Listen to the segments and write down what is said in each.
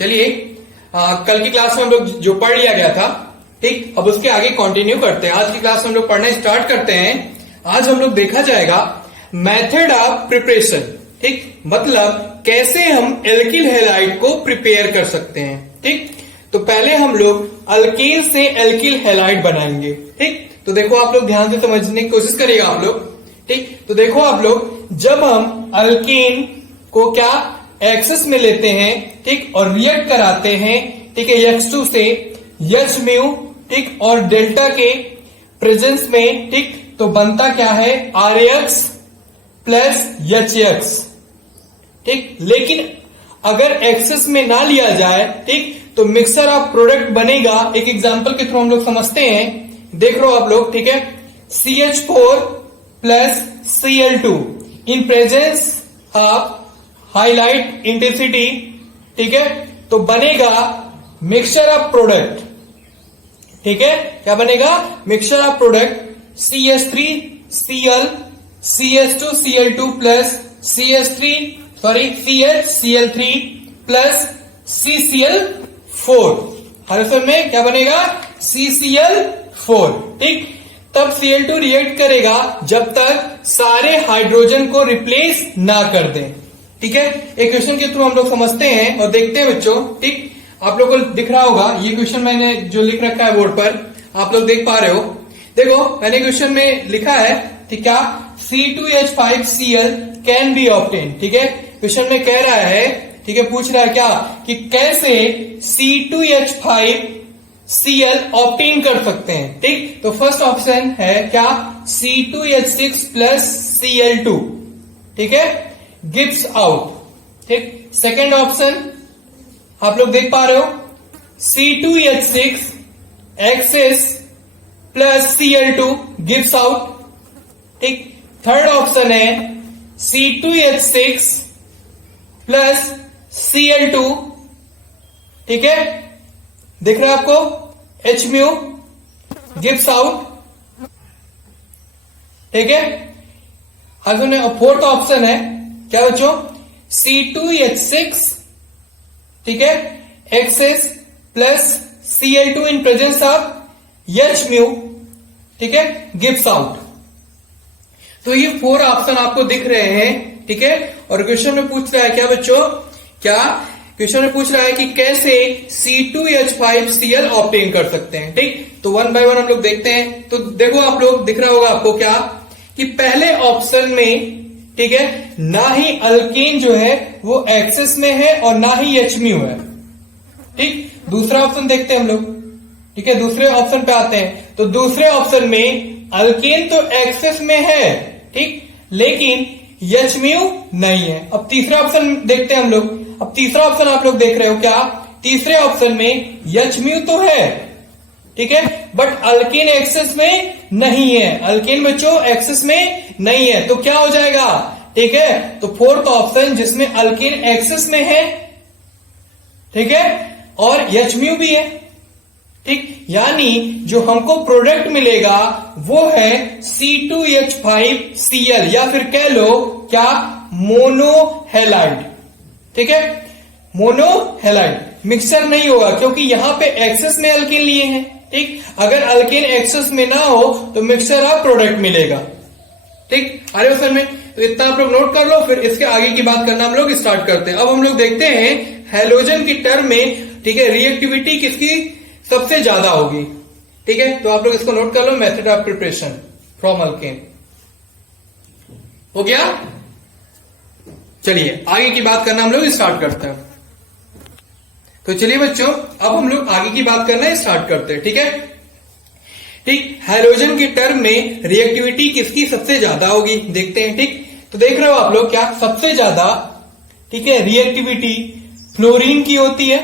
चलिए कल की क्लास में हम लोग जो पढ़ लिया गया था, ठीक, अब उसके आगे कंटिन्यू करते हैं। आज की क्लास में हम लोग पढ़ना स्टार्ट करते हैं। आज हम लोग देखा जाएगा मेथड ऑफ प्रिपरेशन, ठीक, मतलब कैसे हम एल्किल हैलाइड को प्रिपेयर कर सकते हैं। ठीक, तो पहले हम लोग अल्केन से एल्किल हैलाइड बनाएंगे। ठीक, तो देखो आप लोग ध्यान से समझने की कोशिश करिएगा आप लोग। ठीक, तो देखो आप लोग, जब हम अल्केन को क्या एक्सेस में लेते हैं, ठीक, और रिएक्ट कराते हैं, ठीक है, X2 से H म्यू, ठीक, और डेल्टा के प्रेजेंस में, ठीक, तो बनता क्या है RX प्लस HX। ठीक, लेकिन अगर एक्सेस में ना लिया जाए, ठीक, तो मिक्सर ऑफ प्रोडक्ट बनेगा। एक एग्जांपल के थ्रू हम लोग समझते हैं। देख रहे हो आप लोग, ठीक है, CH4 plus Cl2 in presence of highlight intensity, ठीक है, तो बनेगा मिक्सचर ऑफ प्रोडक्ट। ठीक है, क्या बनेगा? Mixture of product CH3Cl CH2 Cl2 plus CHCl3 plus CCl4। हर समय में क्या बनेगा? CCl4। ठीक, तब Cl2 रिएक्ट करेगा जब तक सारे हाइड्रोजन को रिप्लेस ना कर दें। ठीक है, एक क्वेश्चन के थ्रू हम लोग समझते हैं और देखते हैं बच्चों। ठीक, आप लोगों को दिख रहा होगा ये क्वेश्चन मैंने जो लिख रखा है बोर्ड पर, आप लोग देख पा रहे हो। देखो मैंने क्वेश्चन में लिखा है, ठीक है, C2H5Cl कैन बी ऑब्टेन। ठीक है, क्वेश्चन में कह रहा है, ठीक है, पूछ रहा है क्या कि कैसे C2H5Cl ऑब्टेन कर सकते हैं। ठीक, तो फर्स्ट ऑप्शन है क्या? C2H6 प्लस Cl2, ठीक है, गिव्स आउट। ठीक, सेकेंड ऑप्शन आप लोग देख पा रहे हो, C2H6 excess plus Cl2 gives out. ठीक, थर्ड ऑप्शन है C2H6 प्लस Cl2, ठीक है, दिख रहा है आपको, H म्यू गिव्स आउट। ठीक है, अब फोर्थ ऑप्शन है क्या बच्चों? C2H6, ठीक है, excess plus Cl2 in presence of H mu, ठीक है, गिव्स आउट। तो ये 4 ऑप्शन आपको दिख रहे हैं। ठीक है, और क्वेश्चन में पूछ रहा है क्या बच्चों? क्या क्वेश्चन में पूछ रहा है कि कैसे C2H5Cl ऑब्टेन कर सकते हैं। ठीक, तो 1 बाय 1 हम लोग देखते हैं। तो देखो आप लोग, दिख रहा होगा आपको क्या कि पहले ऑप्शन में, ठीक है, ना ही अल्केन जो है वो एक्सेस में है और ना ही H म्यू है। ठीक, दूसरा ऑप्शन देखते हैं हम लोग। ठीक है, दूसरे ऑप्शन पे आते हैं। तो दूसरे ऑप्शन में अल्केन तो एक्सेस में है, ठीक, लेकिन H म्यू नहीं है। अब तीसरा ऑप्शन देखते हैं हम लोग। अब तीसरा ऑप्शन आप लोग देख रहे हो क्या? तीसरे ऑप्शन में H म्यू तो है, ठीक है, बट अल्केन एक्सेस में नहीं है। अल्केन बच्चों एक्सेस में नहीं है, तो क्या हो जाएगा? ठीक है, तो फोर्थ ऑप्शन जिसमें अल्केन एक्सेस में है, ठीक है, और H म्यू भी है। ठीक, यानी जो हमको प्रोडक्ट मिलेगा वो है C2H5Cl, या फिर कह लो क्या, मोनोहैलाइड। ठीक है, मोनोहैलाइड मिक्सचर नहीं होगा क्योंकि यहां पे एक्सेस में अल्केन लिए हैं। ठीक, अगर अल्केन एक्सेस में ना हो तो मिक्सचर ऑफ प्रोडक्ट मिलेगा। ठीक, आ रहे हो सर में? तो इतना आप लोग नोट कर लो, फिर इसके आगे की बात करना हम लोग स्टार्ट करते हैं। अब हम लोग देखते हैं हैलोजन की टर्म में, ठीक है, रिएक्टिविटी किसकी सबसे ज्यादा होगी। ठीक है, तो आप लोग इसको नोट कर लो, method of preparation from alkane. हो गया? चलिए आगे की बात करना हम लोग स्टार्ट करते हैं। तो चलिए बच्चों, अब हम लोग आगे की बात करना स्टार्ट करते हैं। ठीक है, ठीक, हैलोजन की टर्म में रिएक्टिविटी किसकी सबसे ज्यादा होगी देखते हैं। ठीक, तो देख रहे हो आप लोग क्या सबसे ज्यादा, ठीक है, रिएक्टिविटी फ्लोरीन की होती है,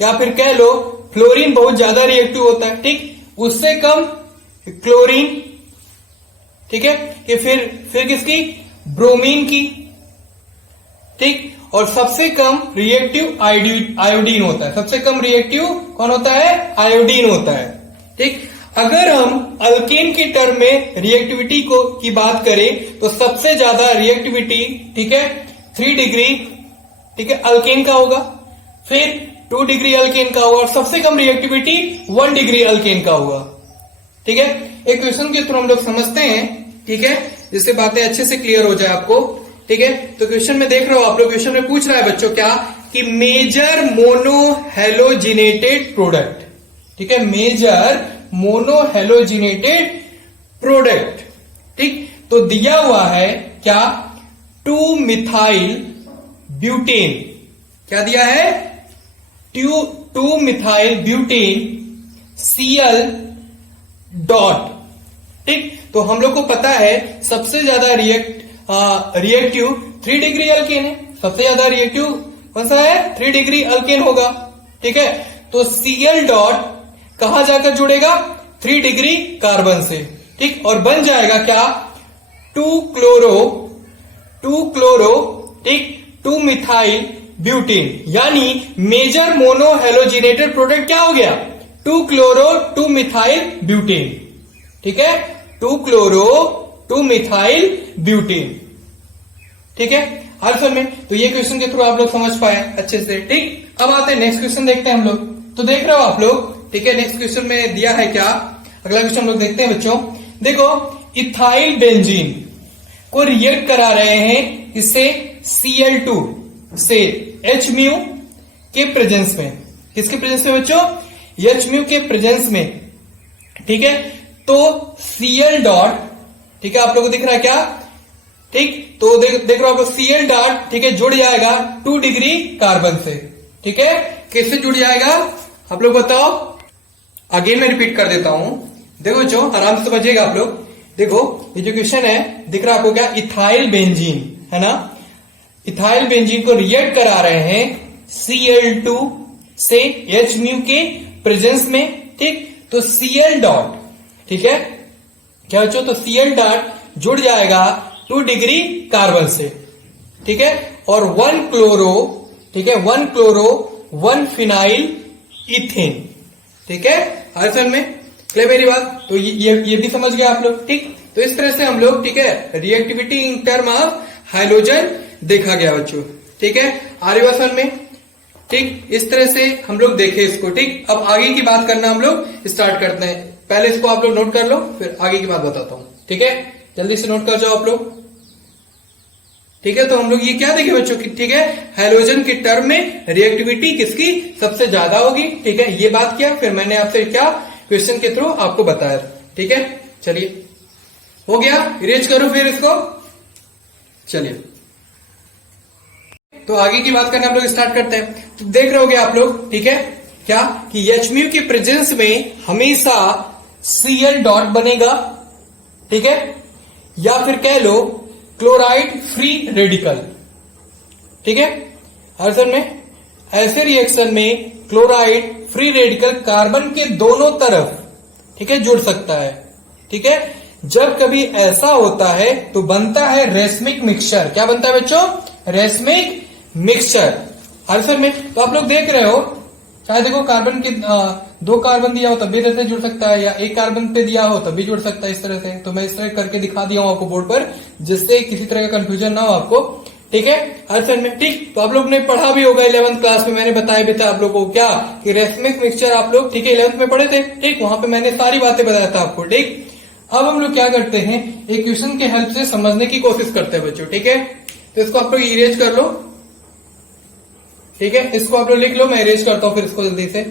या फिर कह लो फ्लोरीन बहुत ज्यादा रिएक्टिव होता है। ठीक, उससे कम क्लोरीन, ठीक है, कि फिर किसकी? ब्रोमीन की। ठीक, और सबसे कम रिएक्टिव आयोडीन होता है। सबसे कम रिएक्टिव कौन होता है? आयोडीन होता है। ठीक, अगर हम अल्केन की टर्म में रिएक्टिविटी की बात करें तो सबसे ज्यादा रिएक्टिविटी, ठीक है, 3 डिग्री, ठीक है, अल्केन का होगा। फिर 2 डिग्री अल्केन का होगा और सबसे कम रिएक्टिविटी 1 डिग्री अल्केन का होगा। ठीक है, एक क्वेश्चन के थ्रू हम लोग समझते हैं, ठीक है, जिससे बातें अच्छे से क्लियर हो जाए आपको। ठीक है, तो क्वेश्चन में देख रहे हो आप लोग, क्वेश्चन में पूछ रहा है बच्चों क्या कि मेजर मोनोहेलोजिनेटेड प्रोडक्ट। ठीक है, मेजर मोनोहेलोजिनेटेड प्रोडक्ट। ठीक, तो दिया हुआ है क्या 2 मिथाइल ब्यूटेन। क्या दिया है 2 मिथाइल ब्यूटेन Cl डॉट। ठीक, तो हम लोग को पता है सबसे ज्यादा रिएक्टिव 3 डिग्री अल्केन है। सबसे ज्यादा रिएक्टिव कौन सा है 3 डिग्री अल्केन होगा। ठीक है, तो Cl डॉट कहां जाकर जुड़ेगा 3 डिग्री कार्बन से। ठीक, और बन जाएगा क्या 2 क्लोरो ठीक 2 मिथाइल ब्यूटेन, यानी मेजर मोनोहेलोजिनेटेड प्रोडक्ट क्या हो गया 2 क्लोरो 2 मिथाइल ब्यूटेन। ठीक है, 2 क्लोरो 2 मिथाइल ब्यूटेन। ठीक है, हर फल में तो ये क्वेश्चन के थ्रू आप लोग समझ पाए अच्छे से। ठीक, अब आते हैं नेक्स्ट क्वेश्चन देखते हैं हम लोग। तो देख रहे हो आप लोग, ठीक है, नेक्स्ट क्वेश्चन में दिया है क्या, अगला क्वेश्चन हम लोग देखते हैं बच्चों। देखो, इथाइल बेंजीन को रिएक्ट करा रहे हैं इससे Cl2 से H म्यू के प्रेजेंस में। किसके प्रेजेंस में बच्चों, H म्यू के प्रेजेंस में। ठीक है, तो Cl डॉट, ठीक है, आप लोगों को दिख रहा है क्या, ठीक, तो देख रहे हो आप लोग Cl डॉट, ठीक है, जुड़ जाएगा 2 डिग्री कार्बन से। ठीक है, कैसे जुड़ जाएगा आप लोग बताओ। अगेन मैं रिपीट कर देता हूं, देखो जो आराम से समझिएगा आप लोग। देखो ये जो क्वेश्चन है दिख रहा है आपको क्या, इथाइल बेंजीन है ना, इथाइल बेंजीन को रिएक्ट करा रहे हैं Cl2 से H म्यू के प्रेजेंस में। ठीक, तो Cl डॉट, ठीक है, क्या बच्चों, तो Cl डॉट जुड़ जाएगा 2 डिग्री कार्बन से। ठीक है, और 1 क्लोरो, ठीक है, 1 क्लोरो 1 फिनाइल इथेन। ठीक है, हर सन में क्लियर मेरी बात। तो ये भी समझ गए आप लोग। ठीक, तो इस तरह से हम लोग, ठीक है, reactivity in term of hydrogen देखा गया बच्चों। ठीक है, आर्यवासन में, ठीक, इस तरह से हम लोग देखे इसको। ठीक, अब आगे की बात करना हम लोग स्टार्ट करते हैं। पहले इसको आप लोग नोट कर लो, फिर आगे की बात बताता हूं। ठीक है, जल्दी से नोट कर जाओ आप लोग। ठीक है, तो हम लोग ये क्या देखे बच्चों की, ठीक है, हाइड्रोजन के टर्म में रिएक्टिविटी किसकी सबसे ज्यादा होगी। ठीक है, ये बात किया, फिर मैंने आपसे क्या क्वेश्चन के थ्रू आपको बताया। ठीक है, चलिए हो गया, इरेज करो फिर इसको। चलिए, तो आगे की बात करना हम लोग स्टार्ट करते हैं। तो देख रहे होगे आप लोग, ठीक है, क्या कि H म्यू के प्रेजेंस में हमेशा Cl डॉट बनेगा। ठीक है, या फिर कह लो क्लोराइड फ्री रेडिकल। ठीक है, हर में ऐसे रिएक्शन में क्लोराइड फ्री रेडिकल कार्बन के दोनों तरफ, ठीक है, जुड़ सकता है। ठीक है, जब कभी ऐसा होता है तो बनता है रेसमिक मिक्सचर। क्या बनता है बच्चों, रेसमिक मिक्सचर। हर में तो आप लोग देख रहे हो, चाहे देखो कार्बन के 2 कार्बन दिया हो तब भी रहते जुड़ सकता है, या 1 कार्बन पे दिया हो तब भी जुड़ सकता है इस तरह से। तो मैं इस तरह करके दिखा दिया हूं आपको बोर्ड पर, जिससे किसी तरह का कंफ्यूजन ना हो आपको। ठीक है, हर में। ठीक, तो आप लोग ने पढ़ा भी होगा 11th क्लास में, मैंने बताया भी था आप लोगों को क्या कि रेसमिक मिक्सचर आप लोग, ठीक है, 11th में पढ़े थे। ठीक, वहां पे मैंने सारी बातें बताया था आपको। ठीक, अब हम लोग क्या करते हैं, एक क्वेश्चन के हेल्प से समझने की कोशिश करते हैं बच्चों। ठीक है, तो इसको आप लोग इरेज कर लो। ठीक है, इसको आप लोग लिख लो, मैं इरेज करता हूं फिर इसको जल्दी से।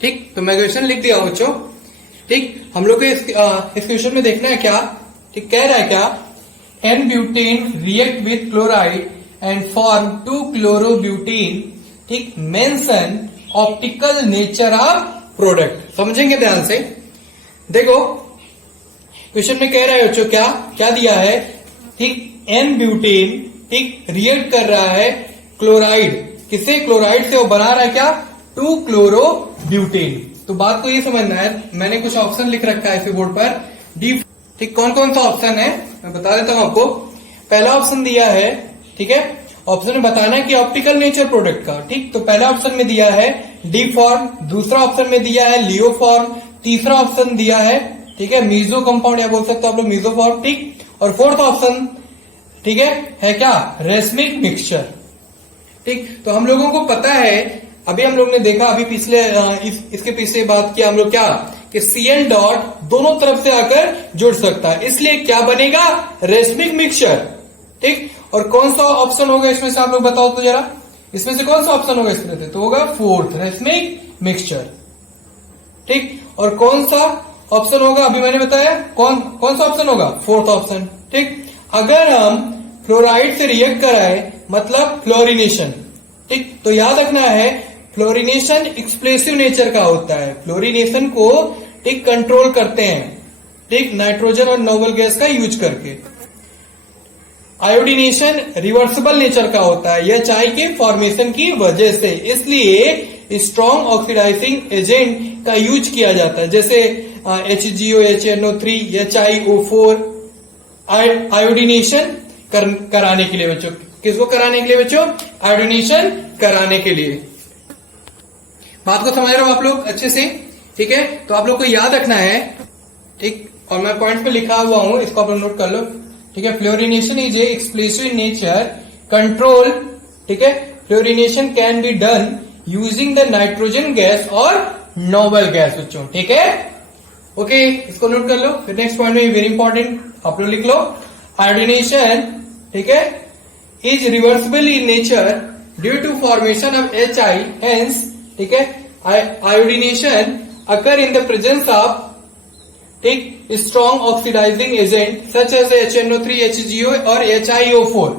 ठीक, तो मैं क्वेश्चन लिख दिया हूं बच्चों। ठीक, हम लोग को इस क्वेश्चन में देखना है क्या, ठीक, कह रहा है क्या, n butane react with chloride and form 2 chlorobutane. ठीक, mention optical nature of product. समझेंगे ध्यान से। देखो क्वेश्चन में कह रहा है बच्चों क्या क्या दिया है, ठीक, एन ब्यूटेन, ठीक, रिएक्ट कर रहा है क्लोराइड, किसे, क्लोराइड से, वो बना रहा है क्या 2 क्लोरोब्यूटेन। तो बात को ये समझना है, मैंने कुछ ऑप्शन लिख रखा है इस बोर्ड पर डी। ठीक, कौन कौन सा ऑप्शन है मैं बता देता हूं आपको। पहला ऑप्शन दिया है, ठीक है, ऑप्शन में बताना है कि ऑप्टिकल नेचर प्रोडक्ट का। ठीक, तो पहला ऑप्शन में दिया है डी फॉर्म, दूसरा ऑप्शन में दिया है लियो फॉर्म, तीसरा ऑप्शन दिया है, ठीक है, मीजो कंपाउंड, या बोल सकते हो आप लोग मीजो फॉर्म। ठीक, और फोर्थ ऑप्शन, ठीक है क्या, रेसमिक मिक्सचर। ठीक, तो हम लोगों को पता है, अभी हम लोग ने देखा, अभी पिछले इसके पीछे बात किया हम लोग क्या, कि Cl डॉट दोनों तरफ से आकर जुड़ सकता है, इसलिए क्या बनेगा, रेशमिक मिक्सचर। ठीक, और कौन सा ऑप्शन होगा इसमें से, आप लोग बताओ तो जरा, इसमें से कौन सा ऑप्शन होगा इसमें से, तो होगा फोर्थ, रेशमिक मिक्सचर। ठीक, और कौन सा ऑप्शन होगा, अभी मैंने बताया कौन सा ऑप्शन होगा, फोर्थ ऑप्शन। ठीक, अगर हम फ्लोराइड से रिएक्ट कराए मतलब फ्लोरिनेशन। ठीक, तो याद रखना है फ्लोरिनेशन एक्सप्लेसिव नेचर का होता है, फ्लोरिनेशन को ठीक कंट्रोल करते हैं, ठीक, नाइट्रोजन और नोबल गैस का यूज करके। आयोडीनेशन रिवर्सिबल नेचर का होता है, यह चाय के फॉर्मेशन की वजह से, इसलिए स्ट्रॉन्ग ऑक्सीडाइजिंग एजेंट का यूज किया जाता है, जैसे HgO, HNO3 या CaO4 आयोडीनेशन कराने के लिए बच्चों। किसको कराने के लिए बच्चों, आयोडीनेशन कराने के लिए। बात को समझ रहे हो आप लोग अच्छे से, ठीक है, तो आप लोग को याद रखना है। ठीक, और मैं पॉइंट पे लिखा हुआ हूं, इसको आप लोग नोट कर लो। ठीक है, fluorination is a explosive in nature control. ठीक है, fluorination can be done using the nitrogen gas और नोबल गैस बच्चों। ठीक है, ओके, इसको नोट कर लो। फिर नेक्स्ट पॉइंट में वेरी इंपॉर्टेंट आप लोग लिख लो, आयोडीनेशन, ठीक है, is reversible in nature due to formation of HI, hence, ठीक है, iodination occur in the presence of, ठीक, strong oxidizing agent such as HNO3, HgO और HiO4।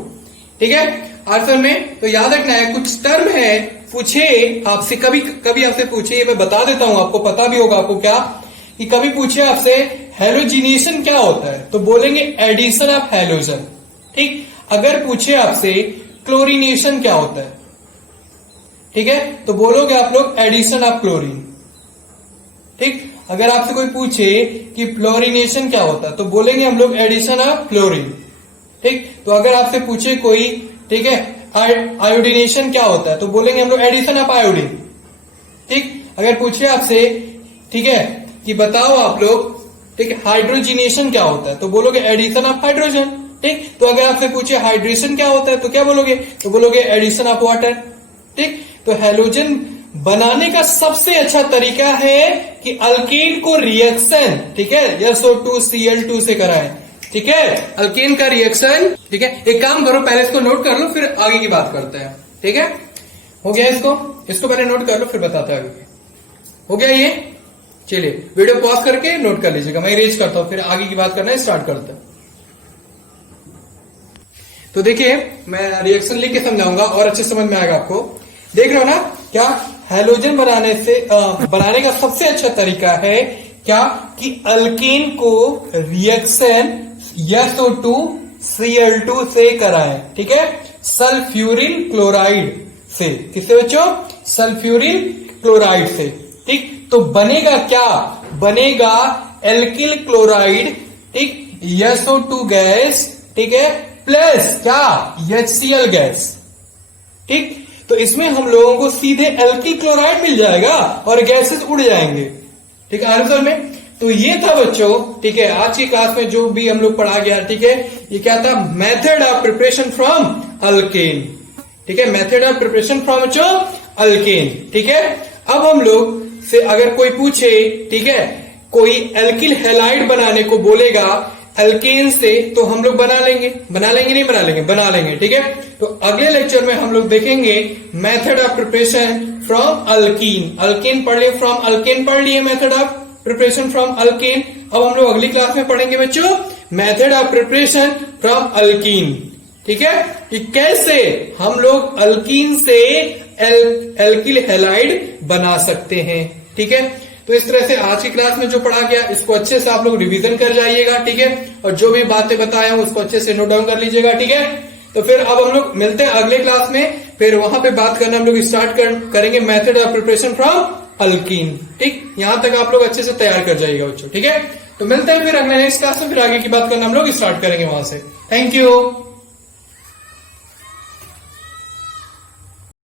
ठीक है, आंसर में तो याद रखना है, कुछ टर्म है, पूछे आपसे, कभी आपसे पूछे, ये मैं बता देता हूं, आपको पता भी होगा आपको क्या, कि कभी पूछे आपसे हेलोजिनेशन क्या होता है, तो बोलेंगे एडिशन ऑफ हेलोजन। ठीक, अगर पूछे आपसे क्लोरीनेशन क्या होता है, ठीक है, तो बोलोगे आप लोग एडिशन ऑफ क्लोरीन। ठीक, अगर आपसे कोई पूछे कि फ्लोरिनेशन क्या होता है, तो बोलेंगे हम लोग एडिशन ऑफ फ्लोरीन। ठीक, तो अगर आपसे पूछे कोई, ठीक है, आयोडीनेशन क्या होता है, तो बोलेंगे हम लोग एडिशन ऑफ आयोडीन। ठीक, अगर पूछे आपसे, ठीक है, कि बताओ आप लोग, ठीक है, हाइड्रोजिनेशन क्या होता है, तो बोलोगे एडिशन ऑफ हाइड्रोजन। ठीक, तो अगर आपसे पूछे हाइड्रेशन क्या होता है, तो क्या बोलोगे, तो बोलोगे एडिशन ऑफ वाटर। ठीक, तो हेलोजन बनाने का सबसे अच्छा तरीका है कि अल्केन को रिएक्शन, ठीक है, SO2Cl2 से कराएं। ठीक है, अल्केन का रिएक्शन। ठीक है, एक काम करो, पहले इसको नोट कर लो, फिर आगे की बात करते हैं। ठीक है, हो गया, इसको पहले नोट कर लो, फिर बताते हैं आगे। हो गया ये, चलिए वीडियो पॉज करके नोट कर लीजिएगा, मैं इरेज करता हूं, फिर आगे की बात करना स्टार्ट करते हैं। तो देखिए, मैं रिएक्शन लिख के समझाऊंगा और अच्छे समझ में आएगा आपको। देख रहे हो ना, क्या हेलोजन बनाने का सबसे अच्छा तरीका है क्या, कि अल्केन को रिएक्शन SO2Cl2 से कराएं। ठीक है, सल्फ्यूरिल क्लोराइड से, किससे बच्चों, सल्फ्यूरिल क्लोराइड से। ठीक, तो बनेगा क्या, बनेगा एल्किल क्लोराइड, ठीक, SO2 गैस, ठीक है, प्लस क्या, HCl गैस। ठीक, तो इसमें हम लोगों को सीधे एल्किल क्लोराइड मिल जाएगा और गैसेस उड़ जाएंगे। ठीक है, आंसर में तो ये था बच्चों। ठीक है, आज की क्लास में जो भी हम लोग पढ़ा गया, ठीक है, ये क्या था, method of preparation from alkane. ठीक है, मेथड ऑफ प्रिपरेशन फ्रॉम जो अल्केन। ठीक है, अब हम लोग से अगर कोई पूछे, ठीक है, कोई एल्किल हैलाइड बनाने को बोलेगा अल्केन से, तो हम लोग बना लेंगे नहीं बना लेंगे, बना लेंगे। ठीक है, तो अगले लेक्चर में हम लोग देखेंगे method of preparation from alkyne. Alkane पढ़ लिए, फ्रॉम अल्केन पढ़ लिए, method of preparation from alkane. अब हम लोग अगली क्लास में पढ़ेंगे बच्चों method of preparation from alkyne. ठीक है, कि कैसे हम लोग अल्कीन से एल्किल हैलाइड बना सकते हैं। ठीक है, तो इस तरह से आज की क्लास में जो पढ़ा गया, इसको अच्छे से आप लोग रिवीजन कर जाइएगा। ठीक है, और जो भी बातें बताया हूं उसको अच्छे से नोट डाउन कर लीजिएगा। ठीक है, तो फिर अब हम लोग मिलते हैं अगले क्लास में, फिर वहां पे बात करना हम लोग स्टार्ट करेंगे method of preparation from alkyne. ठीक, यहां तक आप लोग अच्छे से तैयार कर जाइएगा बच्चों। ठीक है, तो मिलते हैं फिर अगले नेक्स्ट क्लास में, फिर आगे की बात करना हम लोग स्टार्ट करेंगे वहां से। Thank you.